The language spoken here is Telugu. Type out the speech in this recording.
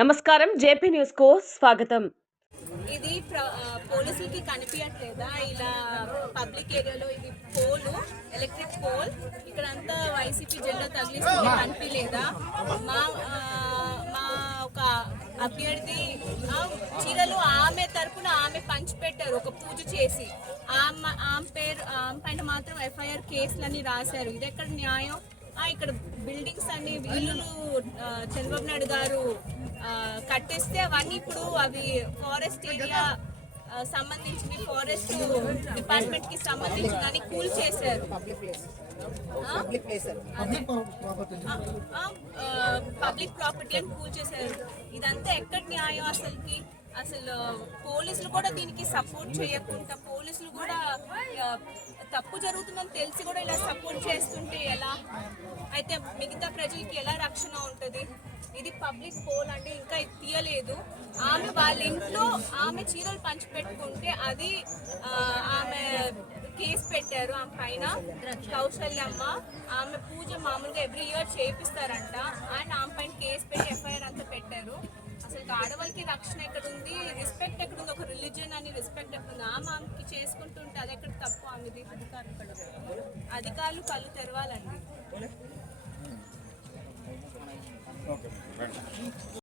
నమస్కారం జేపీ న్యూస్కు స్వాగతం. ఇది పోలీసులకి కనిపించట్లేదా ఇలా పబ్లిక్ ఏరియాలో ఇది పోల్ ఎలక్ట్రిక్ పోల్. ఇక్కడ అంతా వైసీపీ జెండా తగిలిస్తుంది కనిపించలేదా మా మా ఒక అభ్యర్థి చీరలు ఆమె తరపున ఆమె పంచిపెట్టారు ఒక పూజ చేసి. ఆమె ఆమె పేరు ఆమె పైన మాత్రం ఎఫ్ఐఆర్ కేసులని రాశారు. ఇది ఎక్కడ న్యాయం? ఆ, ఇక్కడ బిల్డింగ్స్ అన్ని ఇల్లులు చంద్రబాబు నాయుడు గారు కట్టేస్తే అవన్నీ ఇప్పుడు అవి ఫారెస్ట్ ఏరియా సంబంధించిన ఫారెస్ట్ డిపార్ట్మెంట్కి సంబంధించిన కూల్ చేశారు. పబ్లిక్ ప్రాపర్టీ అని కూల్ చేశారు. ఇదంతా ఎక్కడ న్యాయం అసలుకి? అసలు పోలీసులు కూడా దీనికి సపోర్ట్ చేయకుండా పోలీసులు కూడా తప్పు జరుగుతుందని తెలిసి కూడా ఇలా సపోర్ట్ చేస్తుంటే ఎలా? అయితే మిగతా ప్రజలకి ఎలా రక్షణ ఉంటుంది? ఇది పబ్లిక్ పోల్ అంటే ఇంకా ఇది తీయలేదు. ఆమె వాళ్ళ ఇంట్లో ఆమె చీరలు పంచిపెట్టుకుంటే అది ఆమె కేసు పెట్టారు ఆమె పైన. కౌశల్యమ్మ ఆమె పూజ మామూలుగా ఎవ్రీ ఇయర్ చేపిస్తారంట. అండ్ ఆమె పైన కేసు పెట్టి ఎఫ్ఐఆర్ అంతా పెట్టారు. అసలు ఆడవాళ్ళకి రక్షణ ఎక్కడ ఉంది రెస్పెక్ట్ ఎక్కడ ఉంది ఒక రిలీజియన్ అని రెస్పెక్ట్ ఎక్కడ ఉంది ఆమె ఆమెకి చేసుకుంటుంటే అది ఎక్కడ తప్పు? ఆమెది అధికారులు కళ్ళు తెరవాలండి. ఓకే